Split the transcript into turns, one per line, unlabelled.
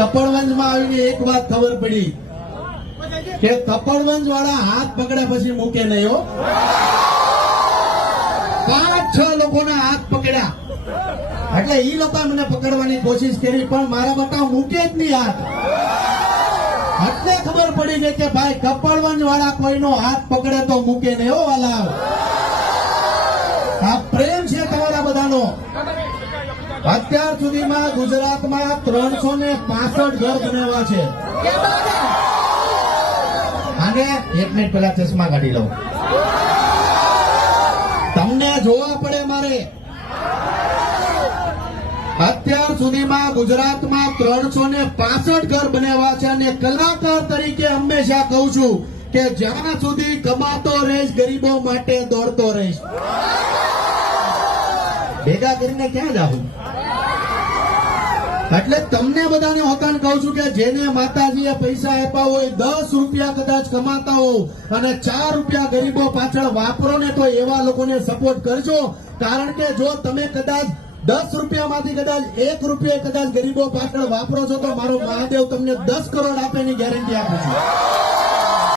કપડવંજમાં આવીને એક વાત ખબર પડી કે તપણવંજ વાળા હાથ પકડ્યા પછી મૂકે નહીં હો. પાંચ છ લોકોના હાથ પકડ્યા. એટલે એ લોકો મને પકડવાની કોશિશ કરી, પણ મારા બટા મૂકે જ નહીં હાથ. એટલે ખબર પડી ગઈ કે ભાઈ કપડવંજ વાળા કોઈનો હાથ પકડે તો મૂકે નહીં હો વાલા. આ પ્રેમ છે અત્યાર સુધીમાં ગુજરાતમાં ત્રણસો ને પાસઠ ઘર બનાવ્યા છે. અને એક મિનિટ પેલા ચશ્મા કાઢી લઉં. તમને જોવા પડે મારે. અત્યાર સુધીમાં ગુજરાતમાં ત્રણસો ને પાસઠ ઘર બનેવા છે અને કલાકાર તરીકે હંમેશા કહું છું કે જ્યાં સુધી કમાતો રહીશ, ગરીબો માટે દોડતો રહીશ. ભેગા કરીને ક્યાં જાઉં એટલે તમને બધાને હોતાન કહું છું કે જેને માતાજીએ પૈસા આપ્યા હોય, દસ રૂપિયા કદાચ કમાતા હો અને ચાર રૂપિયા ગરીબો પાછળ વાપરો ને તો એવા લોકોને સપોર્ટ કરજો. કારણ કે જો તમે કદાચ દસ રૂપિયામાંથી કદાચ એક રૂપિયા કદાચ ગરીબો પાછળ વાપરો છો તો મારો મહાદેવ તમને દસ કરોડ આપે ગેરંટી આપું છું.